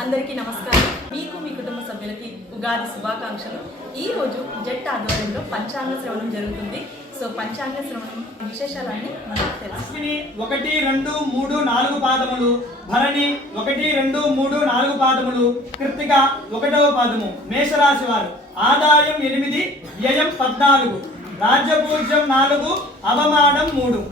అందరికీ నమస్కారం. మీకు మీ కుటుంబ సభ్యులకి ఉగాది శుభాకాంక్షలు. ఈ రోజు జెట్ ఆధ్వర్యంలో పంచాంగ శ్రవణం జరుగుతుంది. సో పంచాంగ శ్రవణం విశేషాలన్నీ మనకు తెలుసు. ఒకటి రెండు మూడు నాలుగు పాదములు. భరణి ఒకటి రెండు మూడు నాలుగు పాదములు. కృతిక ఒకటవ పాదము. మేషరాశి వారు. ఆదాయం ఎనిమిది వ్యయం పద్నాలుగు. రాజ్యపూజ్యం నాలుగు అవమానం మూడు.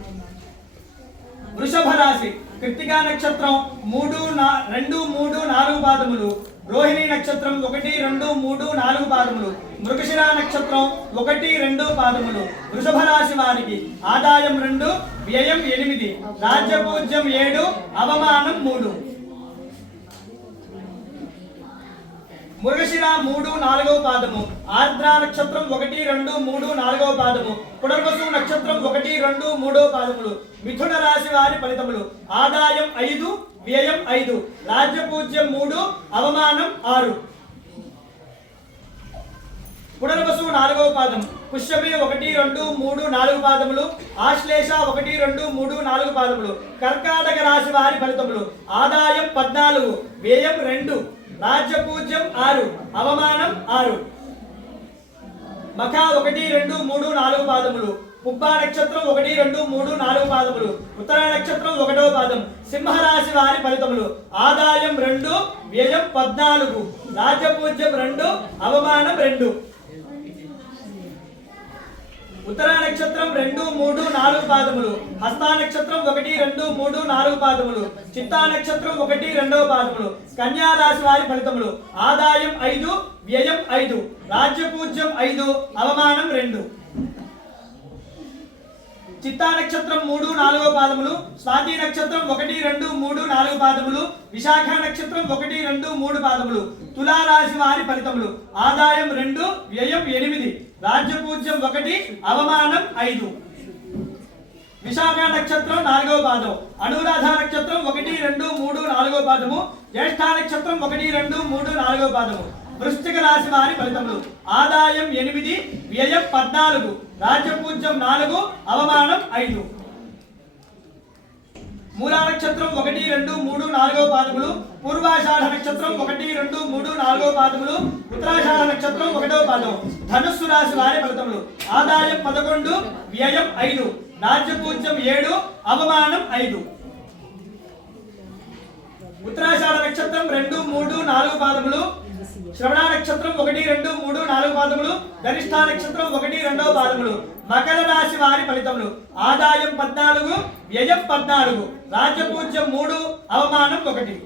వృషభ రాశి. కృత్తికా నక్షత్రం మూడు నా రెండు మూడు నాలుగు పాదములు. రోహిణి నక్షత్రం ఒకటి రెండు మూడు నాలుగు పాదములు. మృగశిర నక్షత్రం ఒకటి రెండు పాదములు. వృషభ రాశి వారికి ఆదాయం రెండు వ్యయం ఎనిమిది. రాజ్యపూజ్యం ఏడు అవమానం మూడు. మృగశిర మూడు నాలుగవ పాదము. ఆర్ద్ర నక్షత్రం ఒకటి రెండు మూడు నాలుగవ పాదము. పునర్వసు నక్షత్రం ఒకటి రెండు మూడో పాదములు. మిథున రాశి వారి ఫలితములు. ఆదాయం ఐదు వ్యయం ఐదు. రాజ్యపూజ్యం మూడు అవమానం ఆరు. పునర్వసు నాలుగవ పాదం. పుష్యమి ఒకటి రెండు మూడు నాలుగు పాదములు. ఆశ్లేష ఒకటి రెండు మూడు నాలుగు పాదములు. కర్కాటక రాశి వారి ఫలితములు. ఆదాయం పద్నాలుగు వ్యయం రెండు. రాజ్యపూజ్యం ఆరు అవమానం ఆరు. మఖ ఒకటి రెండు మూడు నాలుగు పాదములు. పుబ్బా నక్షత్రం ఒకటి రెండు మూడు నాలుగు పాదములు. ఉత్తర నక్షత్రం ఒకటో పాదం. సింహరాశి వారి ఫలితములు. ఆదాయం రెండు వ్యయం పద్నాలుగు. రాజపూజ్యం రెండు అవమానం రెండు. ఉత్తర నక్షత్రం రెండు మూడు నాలుగు పాదములు. హస్తా నక్షత్రం ఒకటి రెండు మూడు నాలుగు పాదములు. చిత్తా నక్షత్రం ఒకటి రెండవ పాదములు. కన్యా రాశి వారి ఫలితములు. ఆదాయం ఐదు వ్యయం ఐదు. రాజ్యపూజ్యం ఐదు అవమానం రెండు. చిత్తా నక్షత్రం మూడు నాలుగో పాదములు స్వాతి నక్షత్రం ఒకటి రెండు మూడు నాలుగు పాదములు విశాఖ నక్షత్రం ఒకటి రెండు మూడు పాదములు. తులారాశి వారి ఫలితములు. ఆదాయం రెండు వ్యయం ఎనిమిది. రాజ్యపూజ్యం ఒకటి అవమానం ఐదు. విశాఖ నక్షత్రం నాలుగో పాదం. అనురాధ నక్షత్రం ఒకటి రెండు మూడు నాలుగో పాదము. జ్యేష్ఠ నక్షత్రం ఒకటి రెండు మూడు నాలుగో పాదము. వృష్టిక రాశి వారి ఫలితములు. ఆదాయం ఎనిమిది వ్యయం పద్నాలుగు రాజ్యపూజ్యం నాలుగు అవమానం ఐదు. మూలా నక్షత్రం ఒకటి రెండు మూడు నాలుగో పాదములు. పూర్వాషాఢ నక్షత్రం ఒకటి రెండు మూడు నాలుగో పాదములు. ఉత్తరాషాఢ నక్షత్రం ఒకటో పాదం. ధనుస్సు రాశి వారి ఫలితములు. ఆదాయం పదకొండు వ్యయం ఐదు రాజ్యపూజ్యం ఏడు అవమానం ఐదు. ఉత్తరాషాఢ నక్షత్రం రెండు మూడు నాలుగు పాదములు. శ్రవణ నక్షత్రం ఒకటి రెండు మూడు నాలుగు పాదములు గరిష్ఠ నక్షత్రం ఒకటి రెండవ పాదములు మకర రాశి వారి ఫలితములు ఆదాయం పద్నాలుగు వ్యయం పద్నాలుగు రాజపూజ్యం మూడు అవమానం ఒకటి.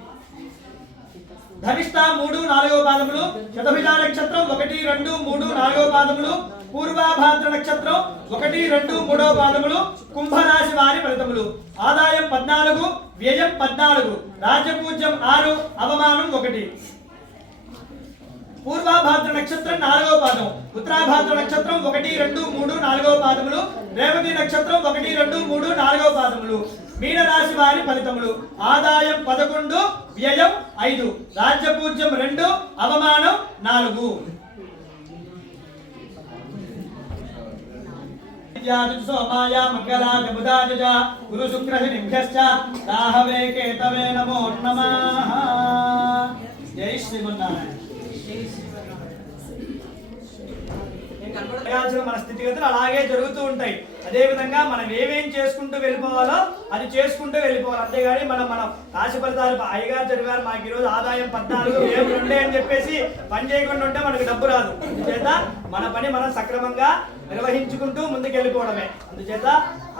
ధనిష్ట మూడు నాలుగవ పాదములు శతభుజ నక్షత్రం ఒకటి రెండు మూడు నాలుగవ పాదములు పూర్వాభాద్ర నక్షత్రం ఒకటి రెండు మూడవ పాదములు కుంభరాశి వారి ఫలితములు ఆదాయం పద్నాలుగు వ్యయం పద్నాలుగు రాజపూజ్యం ఆరు అవమానం ఒకటి. పూర్వాభాద్ర నక్షత్రం నాలుగవ పాదం. ఉత్తరాభాద్ర నక్షత్రం ఒకటి రెండు మూడు నాలుగవ పాదములు. రేవతి నక్షత్రం ఒకటి రెండు మూడు నాలుగవ పాదములు. మీనరాశి వారి ఫలితములు. ఆదాయం పదకొండు వ్యయం ఐదు. రాజ్యపూజ్యం రెండు అవమానం నాలుగు. సోమాయ మంగళాయ బుధాజ గురు శుక్ర నిభ్యశ్చ రాహవే కేతవే నమో నమః. జై శ్రీమన్నారాయణ మన స్థితిగతులు అలాగే జరుగుతూ ఉంటాయి. అదే విధంగా మనం ఏమేం చేసుకుంటూ వెళ్ళిపోవాలో అది చేసుకుంటూ వెళ్ళిపోవాలి. అంతేగాని మనం మనం రాశి ఫలితాలు అయ్యగారు చదివారు మాకు ఈరోజు ఆదాయం పద్నాలుగు ఏమి ఉండే అని చెప్పేసి పని చేయకుండా ఉంటే మనకు డబ్బు రాదు. చేత మన పని మనం సక్రమంగా నిర్వహించుకుంటూ ముందుకు వెళ్ళిపోవడమే అందుచేత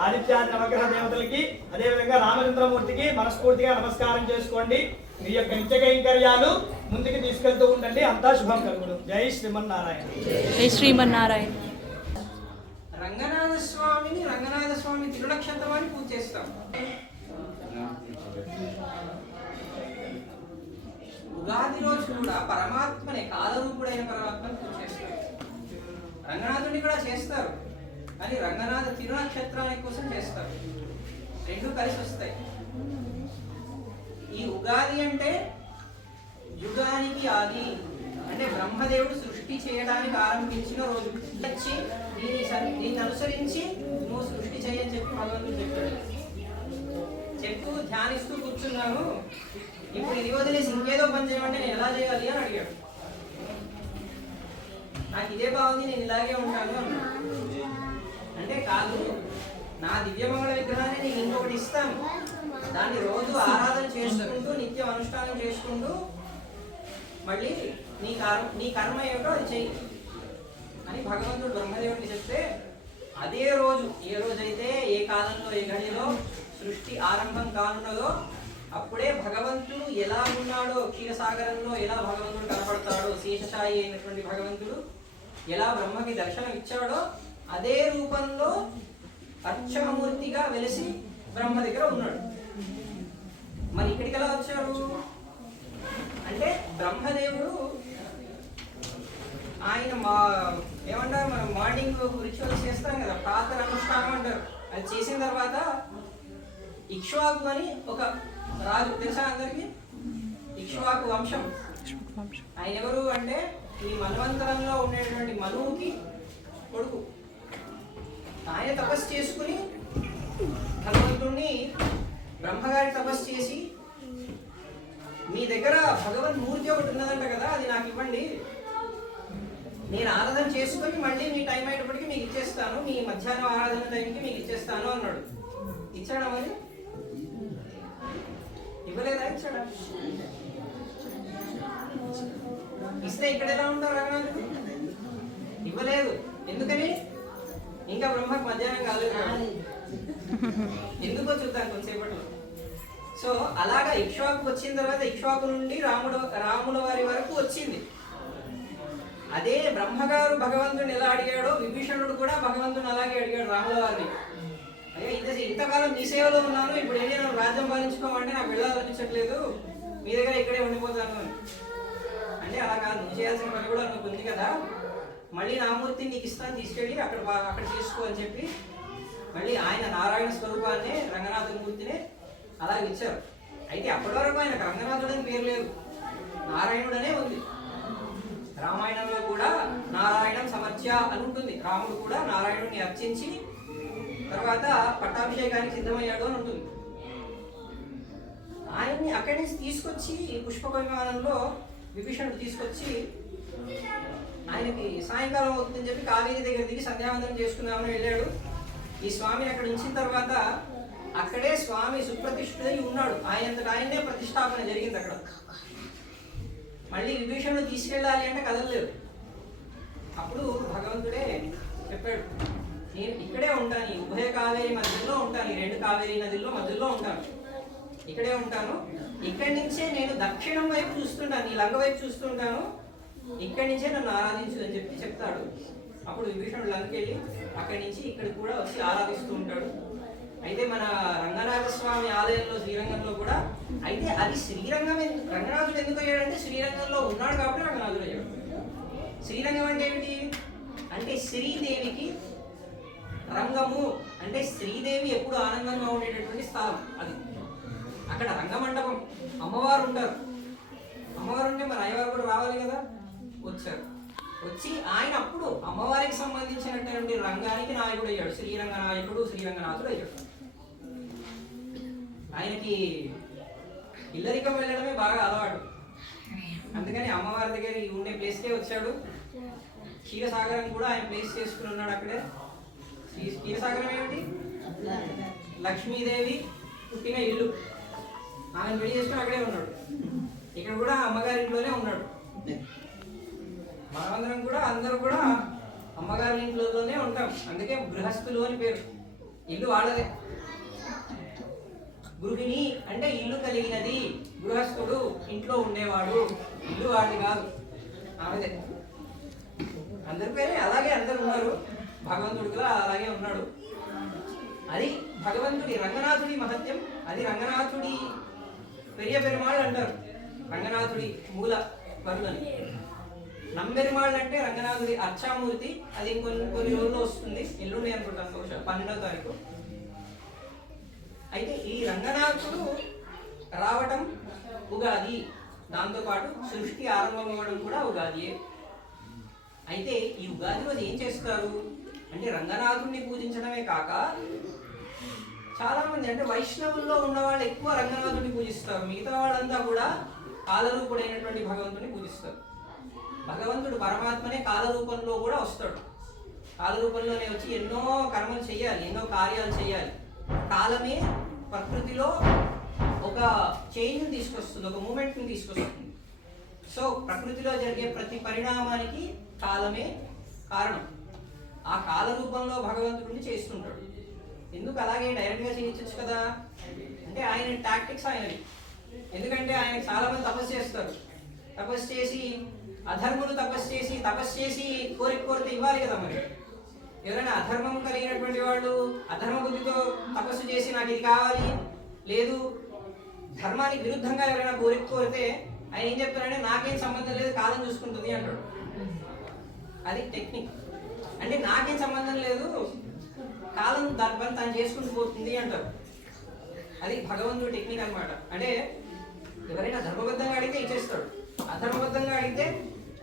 ఆదిత్యాది నవగ్రహ దేవతలకి అదేవిధంగా రామచంద్రమూర్తికి మనస్ఫూర్తిగా నమస్కారం చేసుకోండి. మీ యొక్క నిత్య కైంకర్యాలు ముందుకు తీసుకెళ్తూ ఉండండి. అంతా శుభం కలుగును. జై శ్రీమన్నారాయణ. జై శ్రీమన్నారాయణ. రంగనాథ స్వామిని రంగనాథ స్వామి తిరునక్షత్రం అని పూజ చేస్తాం. ఉగాది రోజు కూడా పరమాత్మనే కాలరూపుడైన పరమాత్మని పూజ చేస్తాం. రంగనాథుని కూడా చేస్తారు. కానీ రంగనాథ తిరునక్షత్రానికి కోసం చేస్తారు. రెండు కలిసి వస్తాయి. ఈ ఉగాది అంటే యుగానికి ఆది. అంటే బ్రహ్మదేవుడు సృష్టి చేయడానికి ఆరంభించిన రోజు. వచ్చి దీని దీన్ని అనుసరించి నువ్వు సృష్టి చేయని చెప్పి భగవంతుడు చెప్పాడు. చెప్తూ ధ్యానిస్తూ కూర్చున్నాను. ఇప్పుడు ఇది వదిలేసి ఇంకేదో పని చేయమంటే నేను ఎలా చేయాలి అని అడిగాడు. నాకు ఇదే బాగుంది నేను ఇలాగే ఉంటాను అంటే కాదు నా దివ్యమంగళ విగ్రహాన్ని నీకు ఇంకొకటి ఇస్తాను. దాన్ని రోజు ఆరాధన చేసుకుంటూ నిత్యం అనుష్ఠానం చేసుకుంటూ మళ్ళీ నీ కర్మ నీ కర్మ ఏమిటో అది చెయ్యి అని భగవంతుడు బ్రహ్మదేవుడికి చెప్తే అదే రోజు ఏ రోజైతే ఏ కాలంలో ఏ గడిలో సృష్టి ఆరంభం కానున్నదో అప్పుడే భగవంతుడు ఎలా ఉన్నాడో క్షీరసాగరంలో ఎలా భగవంతుడు కనపడతాడో శేషశాయి అయినటువంటి భగవంతుడు ఎలా బ్రహ్మకి దర్శనం ఇచ్చాడో అదే రూపంలో అర్చమూర్తిగా వెలిసి బ్రహ్మ దగ్గర ఉన్నాడు. మరి ఇక్కడికి ఎలా వచ్చాడు అంటే బ్రహ్మదేవుడు ఆయన మా ఏమంటారు మనం మార్నింగ్ రిచువల్స్ చేస్తాం కదా ప్రాతర అనుష్ఠానం అంటారు. అది చేసిన తర్వాత ఇక్ష్వాకు అని ఒక రాజు తెలుసా అందరికి? ఇక్ష్వాకు వంశం. ఆయన ఎవరు అంటే ఈ మనవంతరంలో ఉండేటువంటి మనువుకి కొడుకు. ఆయన తపస్సు చేసుకుని భగవంతుణ్ణి బ్రహ్మగారి తపస్సు చేసి మీ దగ్గర భగవన్ మూర్తి ఒకటి ఉన్నదంట కదా అది నాకు ఇవ్వండి. నేను ఆరాధన చేసుకొని మళ్ళీ మీ టైం అయ్యేటప్పటికి మీకు ఇచ్చేస్తాను. మీ మధ్యాహ్నం ఆరాధన టైంకి మీకు ఇచ్చేస్తాను అన్నాడు. ఇచ్చాడా మరి? ఇవ్వలేదా ఇచ్చాడా? ఇస్తే ఇక్కడ ఎలా ఉంటారు రంగనాథుడు ఇవ్వలేదు. ఎందుకని? ఇంకా బ్రహ్మకు మధ్యాహ్నం కాలేదు ఎందుకో చూద్దాం కొంతసేపట్లో. సో అలాగా ఇక్ష్వాకు వచ్చిన తర్వాత ఇక్ష్వాకు నుండి రాముడు రాముల వారి వరకు వచ్చింది. అదే బ్రహ్మగారు భగవంతుని ఎలా అడిగాడో విభీషణుడు కూడా భగవంతుని అలాగే అడిగాడు రాముల వారిని. అయ్యా ఇంత ఇంతకాలం నీ సేవలో ఉన్నాను ఇప్పుడు ఏదైనా రాజ్యం పాలించుకోమంటే నాకు వెళ్ళాలనిపించట్లేదు. మీ దగ్గర ఇక్కడే ఉండిపోతాను అని. అంటే అలా కాదు నువ్వు చేయాల్సిన పని కూడా నువ్వు ఉంది కదా. మళ్ళీ నామూర్తిని నీకు ఇస్తాను తీసుకెళ్ళి అక్కడ అక్కడ చేసుకో అని చెప్పి మళ్ళీ ఆయన నారాయణ స్వరూపాన్ని రంగనాథుని మూర్తిని అలాగే ఇచ్చారు. అయితే అప్పటి వరకు ఆయనకు రంగనాథుడు అని పేరు లేదు. నారాయణుడనే ఉంది. రామాయణంలో కూడా నారాయణం సమర్థ్య అని ఉంటుంది. రాముడు కూడా నారాయణుడిని అర్చించి తర్వాత పట్టాభిషేకానికి సిద్ధమయ్యాడు అని ఉంటుంది. ఆయన్ని అక్కడి నుంచి తీసుకొచ్చి పుష్ప విమానంలో విభీషణుడు తీసుకొచ్చి ఆయనకి సాయంకాలం అవుతుందని చెప్పి కావేరి దగ్గర దిగి సంధ్యావందనం చేసుకుందామని వెళ్ళాడు. ఈ స్వామిని అక్కడ ఉంచిన తర్వాత అక్కడే స్వామి సుప్రతిష్ఠుడై ఉన్నాడు. ఆయన ఆయనే ప్రతిష్టాపన జరిగింది అక్కడ. మళ్ళీ విభీషణుడు తీసుకెళ్ళాలి అంటే కదలలేదు. అప్పుడు భగవంతుడే చెప్పాడు నేను ఇక్కడే ఉంటాను. ఈ ఉభయ కావేరి మధ్యలో ఉంటాను. ఈ రెండు కావేరి నదుల్లో మధ్యలో ఉంటాను. ఇక్కడే ఉంటాను. ఇక్కడి నుంచే నేను దక్షిణం వైపు చూస్తున్నాను నీ లంగ వైపు చూస్తుంటాను. ఇక్కడి నుంచే నన్ను ఆరాధించు అని చెప్పి చెప్తాడు. అప్పుడు విభీషణుడు లంకెళ్ళి అక్కడి నుంచి ఇక్కడ కూడా వచ్చి ఆరాధిస్తూ ఉంటాడు. అయితే మన రంగనాథస్వామి ఆలయంలో శ్రీరంగంలో కూడా అయితే అది శ్రీరంగం ఎందుకు రంగనాథుడు ఎందుకు అయ్యాడంటే శ్రీరంగంలో ఉన్నాడు కాబట్టి రంగనాథుడు అయ్యాడు. శ్రీరంగం అంటే ఏమిటి? అంటే శ్రీదేవికి రంగము అంటే శ్రీదేవి ఎప్పుడు ఆనందంగా ఉండేటటువంటి స్థలం అది. అక్కడ రంగమండపం. అమ్మవారు ఉంటారు అమ్మవారు ఉంటే మరి అయ్యవారు కూడా రావాలి కదా? వచ్చారు. వచ్చి ఆయన అప్పుడు అమ్మవారికి సంబంధించినటువంటి రంగానికి నాయకుడు అయ్యాడు. శ్రీరంగ నాయకుడు శ్రీరంగనాథుడు అయ్యాడు. ఆయనకి ఇల్లరికం వెళ్ళడమే బాగా అలవాటు. అందుకని అమ్మవారి దగ్గర ఈ ఉండే ప్లేస్కే వచ్చాడు. క్షీరసాగరం కూడా ఆయన ప్లేస్ చేసుకుని ఉన్నాడు అక్కడే. శ్రీ క్షీరసాగరం ఏమిటి? లక్ష్మీదేవి పుట్టిన ఇల్లు. ఆమెను పెళ్ళి చేసుకుని అక్కడే ఉన్నాడు. ఇక్కడ కూడా అమ్మగారి ఇంట్లోనే ఉన్నాడు. మనమందరం కూడా అందరూ కూడా అమ్మగారి ఇంట్లోనే ఉంటాం. అందుకే గృహస్థులు అని పేరు. ఇల్లు వాళ్ళదే. గృహిణి అంటే ఇల్లు కలిగినది. గృహస్థుడు ఇంట్లో ఉండేవాడు. ఇల్లు వాడిది కాదు. ఆమెదే. అందరి పేరే అలాగే అందరు ఉన్నారు. భగవంతుడు కూడా అలాగే ఉన్నాడు. అది భగవంతుడి రంగనాథుడి మహత్యం. అది రంగనాథుడి పెరియ పెరుమాళ్ళు అంటారు రంగనాథుడి మూల వరులని నంబెరుమాళ్ళు అంటే రంగనాథుడి అర్చామూర్తి. అది ఇంకొన్ని కొన్ని రోజుల్లో వస్తుంది. ఎల్లుండి అనుకుంటాను బహుశా పన్నెండవ తారీఖు. అయితే ఈ రంగనాథుడు రావటం ఉగాది. దాంతోపాటు సృష్టి ఆరంభం అవ్వడం కూడా ఉగాదియే. అయితే ఈ ఉగాది రోజు ఏం చేస్తారు? అంటే రంగనాథుడిని పూజించడమే కాక చాలా మంది అంటే వైష్ణవుల్లో ఉన్న వాళ్ళు ఎక్కువ రంగనాథుడిని పూజిస్తారు. మిగతా వాళ్ళంతా కూడా కాలరూపుడైనటువంటి భగవంతుని పూజిస్తారు. భగవంతుడు పరమాత్మనే కాలరూపంలో కూడా వస్తాడు. కాలరూపంలోనే వచ్చి ఎన్నో కర్మలు చేయాలి ఎన్నో కార్యాలు చేయాలి కాలమే ప్రకృతిలో ఒక చేంజ్ని తీసుకొస్తుంది ఒక మూమెంట్ని తీసుకొస్తుంది. సో ప్రకృతిలో జరిగే ప్రతి పరిణామానికి కాలమే కారణం. ఆ కాల రూపంలో భగవంతుడిని చేస్తుంటాడు. ఎందుకు అలాగే డైరెక్ట్గా చేయించవచ్చు కదా? అంటే ఆయన టాక్టిక్స్ ఆయనవి. ఎందుకంటే ఆయన చాలా మంది తపస్సు చేస్తారు. తపస్సు చేసి అధర్ములు తపస్సు చేసి తపస్సు చేసి కోరిక కోరితే ఇవ్వాలి కదా మరి. ఎవరైనా అధర్మం కలిగినటువంటి వాళ్ళు అధర్మ బుద్ధితో తపస్సు చేసి నాకు ఇది కావాలి లేదు ధర్మానికి విరుద్ధంగా ఎవరైనా కోరిక కోరితే ఆయన ఏం చెప్తారంటే నాకేం సంబంధం లేదు కాలం చూసుకుంటుంది అంటాడు. అది టెక్నిక్. అంటే నాకేం సంబంధం లేదు కాలం దాని పని తను చేసుకుంటూ పోతుంది అంటారు. అది భగవంతుడు టెక్నిక్ అనమాట అంటే ఎవరైనా ధర్మబద్ధంగా అడిగితే ఇచ్చేస్తాడు. అధర్మబద్ధంగా అడిగితే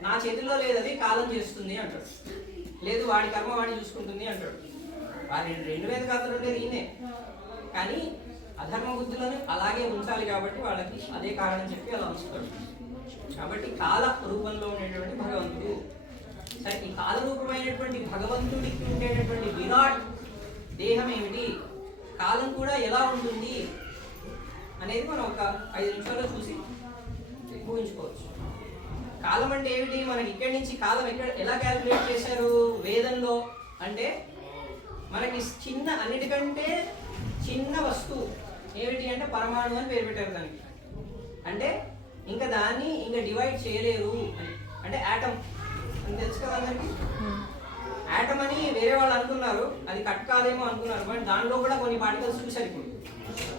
నా చేతిలో లేదు అది కాలం చేస్తుంది అంటాడు. లేదు వాడి కర్మ వాడి చూసుకుంటుంది అంటాడు. వాడి రెండు వేల కాతలు ఉండేది ఈయనే కానీ అధర్మ బుద్ధులను అలాగే ఉంచాలి కాబట్టి వాళ్ళకి అదే కారణం చెప్పి అలా ఉంచుతాడు. కాబట్టి కాల రూపంలో ఉండేటువంటి భగవంతుడు. సరే ఈ కాల రూపమైనటువంటి భగవంతుడికి ఉండేటటువంటి విరాట్ దేహం ఏమిటి కాలం కూడా ఎలా ఉంటుంది? అనేది మనం ఒక ఐదు నిమిషాల్లో చూసి ఊహించుకోవచ్చు. కాలం అంటే ఏమిటి? మనకి ఇక్కడి నుంచి కాలం ఎక్కడ ఎలా క్యాలిక్యులేట్ చేశారు? వేదంలో అంటే మనకి చిన్న అన్నిటికంటే చిన్న వస్తువు ఏమిటి అంటే పరమాణు అని పేరు పెట్టారు దానికి. అంటే ఇంకా దాన్ని ఇంకా డివైడ్ చేయలేరు అంటే యాటమ్ అని తెలుసు కదా అందరికీ? యాటమ్ అని వేరే వాళ్ళు అనుకున్నారు. అది కట్ కాదేమో అనుకున్నారు. బట్ దానిలో కూడా కొన్ని పార్టికల్స్ చూశారు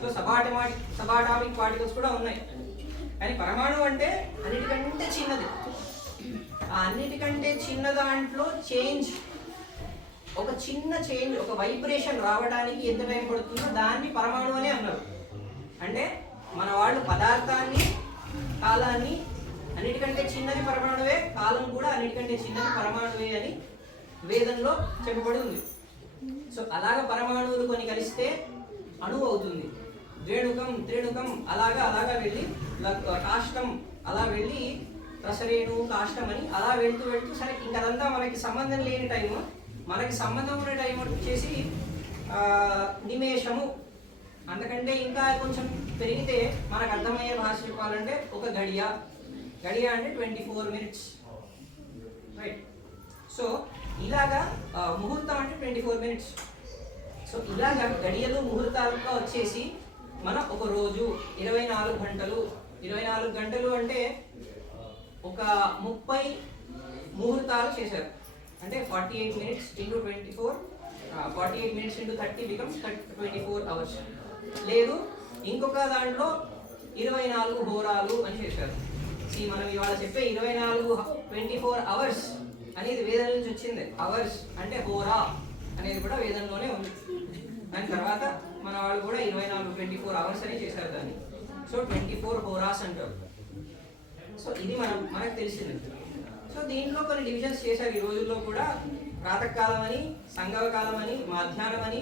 సో సబాటమాటిక్ సబాటామిక్ పార్టికల్స్ కూడా ఉన్నాయి. కానీ పరమాణు అంటే అన్నిటికంటే చిన్నది. ఆ అన్నిటికంటే చిన్న దాంట్లో చేంజ్ ఒక చిన్న చేంజ్ ఒక వైబ్రేషన్ రావడానికి ఎంత టైం పడుతుందో దాన్ని పరమాణు అని అన్నారు. అంటే మన వాళ్ళు పదార్థాన్ని కాలాన్ని అన్నిటికంటే చిన్నది పరమాణువే కాలం కూడా అన్నిటికంటే చిన్నది పరమాణువే అని వేదంలో చెప్పబడి ఉంది. సో అలాగ పరమాణువులు కొన్ని కలిస్తే అణువు అవుతుంది. ద్రేణుకం త్రేణుకం అలాగా అలాగా వెళ్ళి కాష్టం అలా వెళ్ళి రసరేణు కాష్టం అని అలా వెళ్తూ వెళ్తూ సరే ఇంక అదంతా మనకి సంబంధం లేని టైము. మనకి సంబంధం ఉన్న టైం వచ్చేసి నిమేషము. అందుకంటే ఇంకా కొంచెం పెరిగితే మనకు అర్థమయ్యే భాష చెప్పాలంటే ఒక గడియ. గడియ అంటే twenty four minutes. Right. So ఇలాగా ముహూర్తం అంటే ట్వంటీ ఫోర్ మినిట్స్. సో ఇలాగా గడియలు ముహూర్తాలుగా వచ్చేసి మన ఒక రోజు ఇరవై నాలుగు గంటలు ఇరవై నాలుగు గంటలు అంటే ఒక ముప్పై ముహూర్తాలు చేశారు. అంటే forty eight minutes into twenty four forty eight minutes into thirty becomes twenty four hours. లేదు ఇంకొక దాంట్లో ఇరవై నాలుగు హోరాలు అని చేశారు. మనం ఇవాళ చెప్పే ఇరవై నాలుగు ట్వంటీ ఫోర్ అవర్స్ అనేది వేదం నుంచి వచ్చింది. అవర్స్ అంటే హోరా అనేది కూడా వేదంలోనే ఉంది. దాని తర్వాత మన వాళ్ళు కూడా ఇరవై నాలుగు ట్వంటీ ఫోర్ అవర్స్ అని చేశారు దాన్ని. సో ట్వంటీ ఫోర్ హోరాస్ అంటారు. సో ఇది మనం మనకు తెలిసింది. సో దీంట్లో కొన్ని డివిజన్స్ చేశారు. ఈ రోజుల్లో కూడా ప్రాతకాలం అని సంగమ కాలం అని మధ్యాహ్నం అని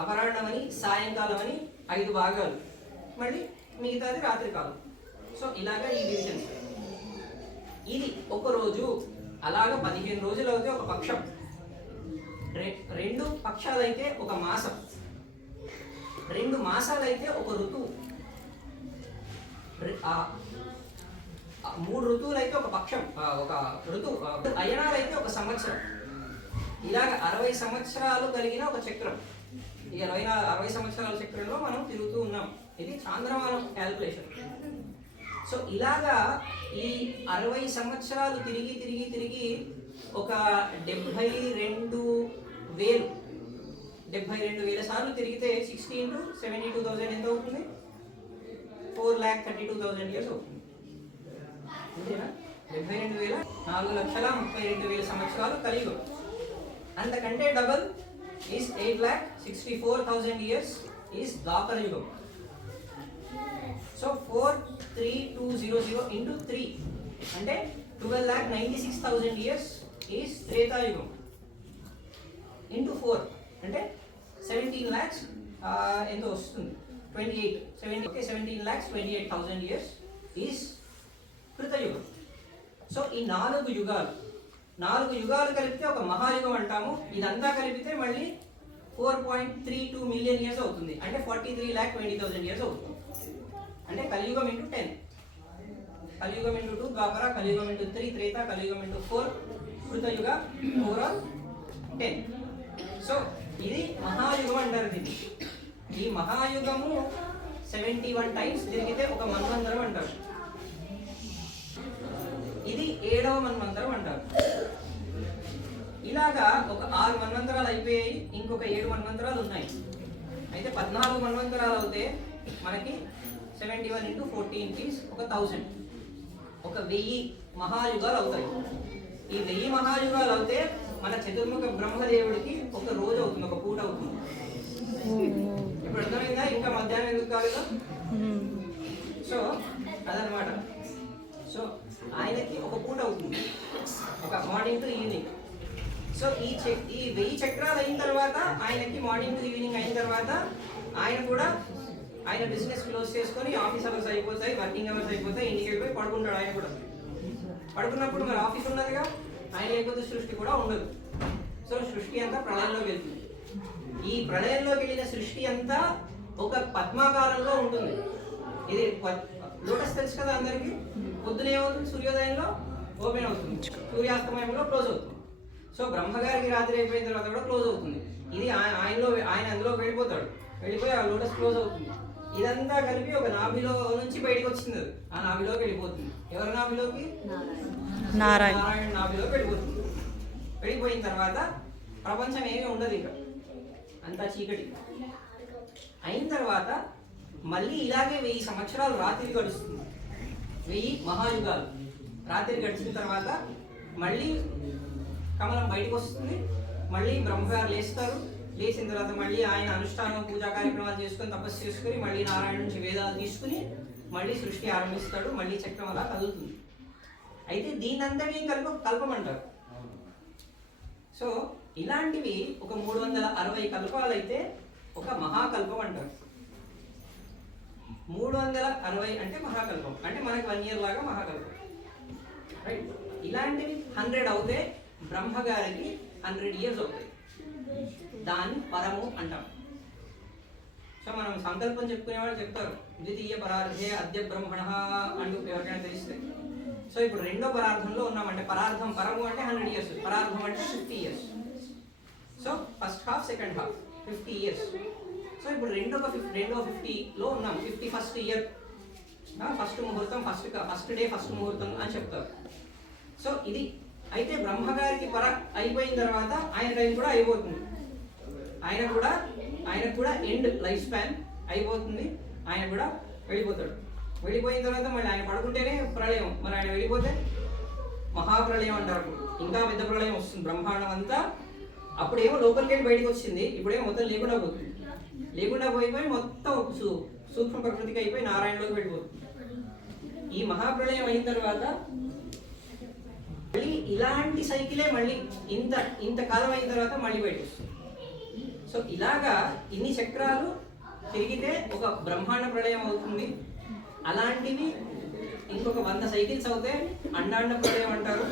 అపరాహ్నం అని సాయంకాలం అని ఐదు భాగాలు. మళ్ళీ మిగతాది రాత్రి కాలం సో ఇలాగా ఈ డివిజన్స్ ఇది ఒక రోజు అలాగ పదిహేను రోజులు అయితే ఒక పక్షం. రె- రెండు పక్షాలైతే ఒక మాసం. రెండు మాసాలైతే ఒక ఋతువు. మూడు ఋతువులైతే ఒక పక్షం ఒక ఋతువు అయనాలైతే ఒక సంవత్సరం. ఇలాగ అరవై సంవత్సరాలు కలిగిన ఒక చక్రం. ఈ అరవై అరవై సంవత్సరాల చక్రంలో మనం తిరుగుతూ ఉన్నాం. ఇది చాంద్రమానం క్యాల్కులేషన్. సో ఇలాగా ఈ అరవై సంవత్సరాలు తిరిగి తిరిగి తిరిగి ఒక డెబ్భై రెండు వేలు డెబ్భై రెండు వేల సార్లు తిరిగితే sixty into seventy two thousand ఎంత అవుతుంది? Four lakh thirty two thousand years అవుతుంది. అంతేనా? డెబ్బై రెండు వేల నాలుగు లక్షల ముప్పై రెండు వేల సంవత్సరాలు కలియుగం అంతకంటే double is eight lakh sixty four thousand years is Dwapara యుగం. So four three two zero zero into three అంటే twelve lakh ninety six thousand years is Treta Yuga into four అంటే సెవెంటీన్ ల్యాక్స్ ఎంత వస్తుంది. Twenty eight seventy okay seventeen lakhs twenty eight thousand years is కృతయుగం so ఈ నాలుగు యుగాలు నాలుగు యుగాలు కలిపితే ఒక మహాయుగం అంటాము. ఇదంతా కలిపితే మళ్ళీ four point three two million years అవుతుంది. అంటే forty three lakh twenty thousand years అవుతుంది. అంటే కలియుగం ఇంటూ టెన్ కలియుగం ఇంటూ టూ ద్వాపర కలియుగం ఇంటూ త్రీ త్రేత కలియుగం ఇంటూ ఫోర్ కృతయుగ ఓవరాల్ టెన్ సో ఇది మహాయుగం అంటారు దీన్ని. ఈ మహాయుగము సెవెంటీ వన్ టైమ్స్ తిరిగితే ఒక మన్వంతరం అంటారు. ఇది ఏడవ మన్వంతరం అంటారు. ఇలాగా ఒక ఆరు మన్వంతరాలు అయిపోయాయి ఇంకొక ఏడు మన్వంతరాలు ఉన్నాయి. అయితే పద్నాలుగు మన్వంతరాలు అవుతే మనకి సెవెంటీ వన్ ఇంటూ ఫోర్టీన్ టీస్ ఒక థౌజండ్ ఒక వెయ్యి మహాయుగాలు అవుతాయి. ఈ వెయ్యి మహాయుగాలు అవుతే మన చతుర్ముఖ బ్రహ్మదేవుడికి ఒక రోజు అవుతుంది ఒక పూట అవుతుంది. ఇప్పుడు అర్థమైందా? ఇంకా మధ్యాహ్నం ఎందుకు కాలేదా? సో అదనమాట సో ఆయనకి ఒక పూట అవుతుంది. ఒక మార్నింగ్ టు ఈవినింగ్ సో ఈ చెక్ ఈ వెయ్యి చక్రాలు అయిన తర్వాత ఆయనకి మార్నింగ్ టు ఈవినింగ్ అయిన తర్వాత ఆయన కూడా ఆయన బిజినెస్ క్లోజ్ చేసుకొని ఆఫీస్ అవర్స్ అయిపోతాయి వర్కింగ్ అవర్స్ అయిపోతాయి ఇంటికి వెళ్ళిపోయి పడుకుంటాడు ఆయన కూడా. పడుకున్నప్పుడు మరి ఆఫీస్ ఉన్నదిగా ఆయన లేకపోతే సృష్టి కూడా ఉండదు. సో సృష్టి అంతా ప్రళయంలోకి వెళ్తుంది. ఈ ప్రళయంలోకి వెళ్ళిన సృష్టి అంతా ఒక పద్మాకారంలో ఉంటుంది. ఇది లోటస్ తెలుసు కదా అందరికీ? పొద్దున ఏమవుతుంది సూర్యోదయంలో ఓపెన్ అవుతుంది. సూర్యాస్తమయంలో క్లోజ్ అవుతుంది. సో బ్రహ్మగారికి రాత్రి అయిపోయిన తర్వాత కూడా క్లోజ్ అవుతుంది. ఇది ఆయన ఆయనలో ఆయన అందులో వెళ్ళిపోతాడు. వెళ్ళిపోయి ఆ లోటస్ క్లోజ్ అవుతుంది. ఇదంతా కలిపి ఒక నాభిలో నుంచి బయటకు వచ్చింది. ఆ నాభిలోకి వెళ్ళిపోతుంది. ఎవరి నాభిలోకి? నారాయణ. నారాయణ నాభిలోకి వెళ్ళిపోతుంది. వెళ్ళిపోయిన తర్వాత ప్రపంచం ఏమీ ఉండదు ఇంకా అంతా చీకటి. అయిన తర్వాత మళ్ళీ ఇలాగే వెయ్యి సంవత్సరాలు రాత్రి గడుస్తుంది. వెయ్యి మహాయుగాలు. రాత్రి గడిచిన తర్వాత మళ్ళీ కమలం బయటకు వస్తుంది. మళ్ళీ బ్రహ్మగారు లేస్తారు. లేచిన తర్వాత మళ్ళీ ఆయన అనుష్ఠానం పూజా కార్యక్రమాలు చేసుకొని తపస్సు చేసుకుని మళ్ళీ నారాయణ నుంచి వేదాలు తీసుకుని మళ్ళీ సృష్టి ఆరంభిస్తాడు. మళ్ళీ చక్రం అలా కదులుతుంది. అయితే దీనంతటినీ కలుప ఒక అంటారు. సో ఇలాంటివి ఒక మూడు వందల అరవై కల్పాలైతే అయితే ఒక మహాకల్పం అంటారు. మూడు వందల అరవై అంటే మహాకల్పం. అంటే మనకి వన్ ఇయర్ లాగా మహాకల్పం. రైట్? ఇలాంటివి హండ్రెడ్ అవుతే బ్రహ్మగారికి హండ్రెడ్ ఇయర్స్ అవుతాయి. దాన్ని పరము అంటాం. సో మనం సంకల్పం చెప్పుకునే వాళ్ళు చెప్తారు ద్వితీయ పరార్థే అద్య బ్రహ్మణ అంటూ ఎవరికైనా తెలిస్తే. సో ఇప్పుడు రెండో పరార్థంలో ఉన్నామంటే పరార్థం పరము అంటే హండ్రెడ్ ఇయర్స్ పరార్థం అంటే fifty years so first half second half fifty years so ఇప్పుడు రెండో ఫిఫ్టీ రెండో ఫిఫ్టీలో ఉన్నాం ఫిఫ్టీ ఫస్ట్ ఇయర్ ఫస్ట్ ముహూర్తం ఫస్ట్ ఫస్ట్ డే ఫస్ట్ ముహూర్తం అని చెప్తారు. సో ఇది అయితే బ్రహ్మగారికి పర అయిపోయిన తర్వాత ఆయన టైం కూడా అయిపోతుంది. ఆయన కూడా ఆయన కూడా ఎండ్ లైఫ్ స్పాన్ అయిపోతుంది. ఆయన కూడా వెళ్ళిపోతాడు. వెళ్ళిపోయిన తర్వాత మళ్ళీ ఆయన పడుకుంటేనే ప్రళయం. మరి ఆయన వెళ్ళిపోతే మహాప్రళయం అంటారు. అప్పుడు. ఇంకా పెద్ద ప్రళయం వస్తుంది. బ్రహ్మాండం అంతా అప్పుడేమో లోపలికి వెళ్ళి బయటకు వచ్చింది. ఇప్పుడేమో మొత్తం లేకుండా పోతుంది. లేకుండా పోయిపోయి మొత్తం సూ- సూక్ష్మ ప్రకృతికి అయిపోయి నారాయణలోకి వెళ్ళిపోతుంది. ఈ మహాప్రళయం అయిన తర్వాత మళ్ళీ ఇలాంటి సైకిలే మళ్ళీ ఇంత ఇంత కాలం అయిన తర్వాత మళ్ళీ బయటకు వస్తుంది. సో ఇలాగా ఇన్ని చక్రాలు తిరిగితే ఒక బ్రహ్మాండ ప్రళయం అవుతుంది. అలాంటివి ఇంకొక వంద సైకిల్స్ అవుతే అండాండ ప్రళయం అంటారు.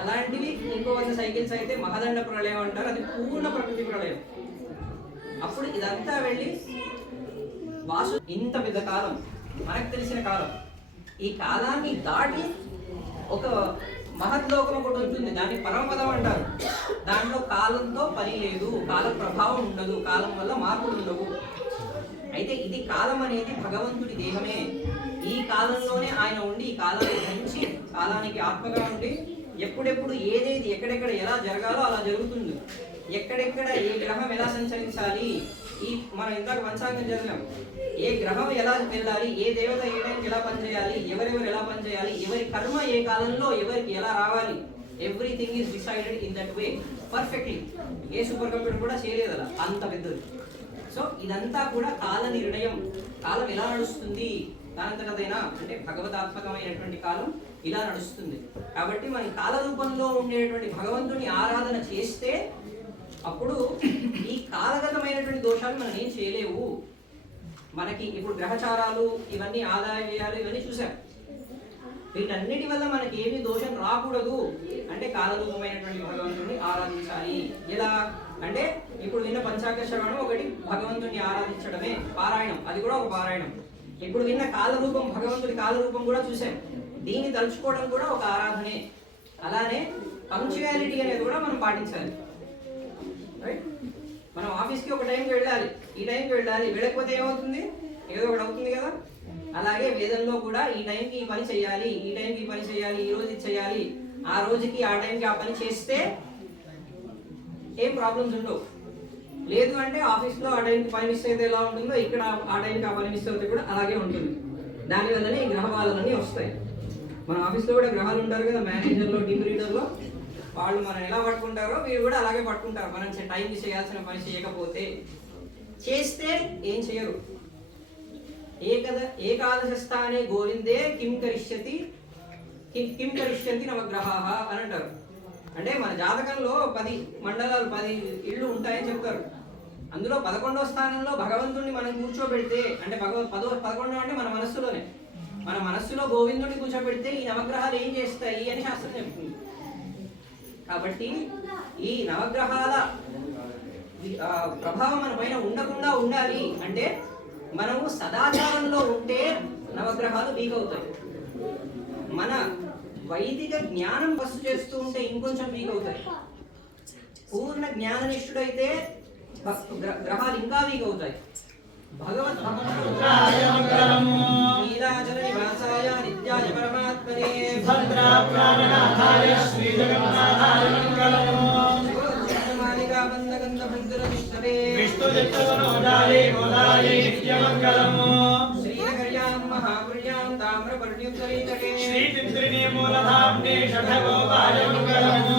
అలాంటివి ఇంకో వంద సైకిల్స్ అయితే మహదండ ప్రళయం అంటారు. అది పూర్ణ ప్రకృతి ప్రళయం. అప్పుడు ఇదంతా వెళ్ళి వాసు ఇంత పెద్ద కాలం మనకు తెలిసిన కాలం. ఈ కాలాన్ని దాటి ఒక మహద్లోకం ఒకటి ఉంటుంది దాన్ని పరమపదం అంటారు. దాంట్లో కాలంతో పని లేదు. కాల ప్రభావం ఉండదు. కాలం వల్ల మార్పులు ఉండవు. అయితే ఇది కాలం అనేది భగవంతుడి దేహమే. ఈ కాలంలోనే ఆయన ఉండి ఈ కాలాన్ని ధరించి కాలానికి ఆత్మగా ఉండి ఎప్పుడెప్పుడు ఏదేది ఎక్కడెక్కడ ఎలా జరగాలో అలా జరుగుతుంది. ఎక్కడెక్కడ ఏ గ్రహం ఎలా సంచరించాలి ఈ మనం ఇందాక పంచాంగం చదివాం. ఏ గ్రహం ఎలా వెళ్ళాలి ఏ దేవత ఏ టైంకి ఎలా పనిచేయాలి ఎవరెవరు ఎలా పనిచేయాలి ఎవరి కర్మ ఏ కాలంలో ఎవరికి ఎలా రావాలి everything is decided in that way perfectly A super computer కూడా చేయలేదు అలా అంత పెద్దది. సో ఇదంతా కూడా కాల నిర్ణయం. కాలం ఎలా నడుస్తుంది? దానంతటదైనా అంటే భగవతాత్మకమైనటువంటి కాలం ఇలా నడుస్తుంది. కాబట్టి మనం కాల రూపంలో ఉండేటువంటి భగవంతుని ఆరాధన చేస్తే అప్పుడు ఈ కాలగతమైనటువంటి దోషాలు మనం ఏం చేయలేవు. మనకి ఇప్పుడు గ్రహచారాలు ఇవన్నీ ఆదాయ వ్యయాలు ఇవన్నీ చూసాం. వీటన్నిటి వల్ల మనకి ఏమి దోషం రాకూడదు. అంటే కాలరూపమైనటువంటి భగవంతుడిని ఆరాధించాలి. ఎలా? అంటే ఇప్పుడు విన్న పంచాంగ శ్రవణం ఒకటి భగవంతుడిని ఆరాధించడమే. పారాయణం అది కూడా ఒక పారాయణం. ఇప్పుడు విన్న కాలరూపం భగవంతుడి కాలరూపం కూడా చూసాం. దీన్ని తలుచుకోవడం కూడా ఒక ఆరాధనే. అలానే పంక్చువాలిటీ అనేది కూడా మనం పాటించాలి. మనం ఆఫీస్కి ఒక టైంకి వెళ్ళాలి. ఈ టైంకి వెళ్ళాలి. వెళ్ళకపోతే ఏమవుతుంది? ఏదో ఒకటి అవుతుంది కదా? అలాగే వేదంలో కూడా ఈ టైంకి ఈ పని చేయాలి ఈ టైంకి ఈ పని చేయాలి ఈ రోజు ఇది చేయాలి. ఆ రోజుకి ఆ టైంకి ఆ పని చేస్తే ఏం ప్రాబ్లమ్స్ ఉండవు. లేదు అంటే ఆఫీస్లో ఆ టైంకి పని మిస్ అయితే ఎలా ఉంటుందో ఇక్కడ ఆ టైంకి ఆ పని మిస్ అయితే కూడా అలాగే ఉంటుంది. దానివల్లనే ఈ గ్రహ బాధలన్నీ వస్తాయి. మన ఆఫీస్లో కూడా గ్రహాలు ఉంటారు కదా మేనేజర్లో టీమ్ లీడర్లో. వాళ్ళు మనం ఎలా పట్టుకుంటారో మీరు కూడా అలాగే పట్టుకుంటారు. మనం టైంకి చేయాల్సిన పని చేయకపోతే చేస్తే ఏం చేయరు. ఏకద ఏకాదశస్థానే గోవిందే కిం కరిష్యతి కిం- కరిష్యంతి నవగ్రహాః అని అంటారు. అంటే మన జాతకంలో పది మండలాలు పది ఇళ్ళు ఉంటాయని చెప్తారు. అందులో పదకొండవ స్థానంలో భగవంతుడిని మనం కూర్చోబెడితే అంటే భగవ పదో పదకొండవ అంటే మన మనస్సులోనే. మన మనస్సులో గోవిందుడిని కూర్చోబెడితే ఈ నవగ్రహాలు ఏం చేస్తాయి అని శాస్త్రం చెప్తుంది. కాబట్టి ఈ నవగ్రహాల ప్రభావం మన పైన ఉండకుండా ఉండాలి అంటే మనము సదాచారంలో ఉంటే నవగ్రహాలు వీక్ అవుతాయి. మన వైదిక జ్ఞానం బస్సు చేస్తూ ఉంటే ఇంకొంచెం వీక్ అవుతాయి. పూర్ణ జ్ఞాననిష్ఠుడైతే గ్ర- గ్రహాలు ఇంకా వీక్ అవుతాయి. భగవత్ రుద్రాయ మంగళము. నీలాచల నివాసాయ నిత్యాయ పరమాత్మనే భద్రాప్రాణనాథాయ శ్రీజగన్నాథాయ మంగళము విష్ణుచిత్తవనోదాయే గోదాయే నిత్యమంగళము శ్రీనగర్యాం మహాపుర్యాం తామ్రపర్ణ్యుత్తరీతటే శ్రీతిత్రిణీ మూలధామ్నే షఠగోపాయ మంగళము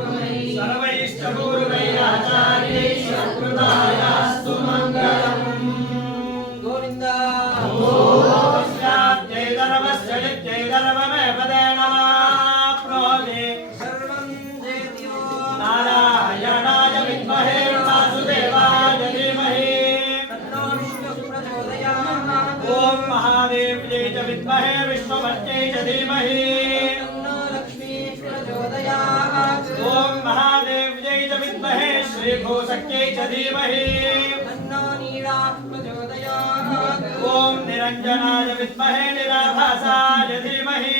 गजाननाय विद्महे निराभासाय धीमहि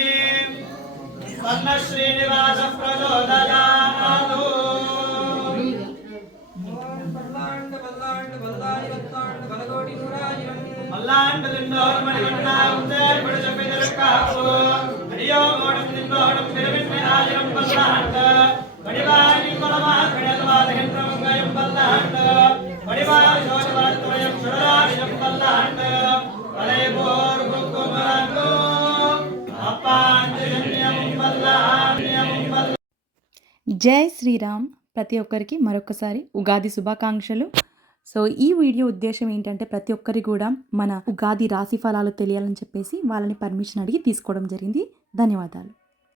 तन्नः प्रचोदयात् மல்லாண்டு தின்றோடும் மணிகண்டாவுந்தேர் பிடிச்சு பிதற்காப்போ அடியோ மோடும் தின்றோடும் திருவின் ஆயிரம் பல்லாண்டு வடிவா జై శ్రీరామ్. ప్రతి ఒక్కరికి మరొకసారి ఉగాది శుభాకాంక్షలు. సో ఈ వీడియో ఉద్దేశం ఏంటంటే ప్రతి ఒక్కరి కూడా మన ఉగాది రాశి ఫలాలు తెలియాలని చెప్పేసి వాళ్ళని పర్మిషన్ అడిగి తీసుకోవడం జరిగింది. ధన్యవాదాలు.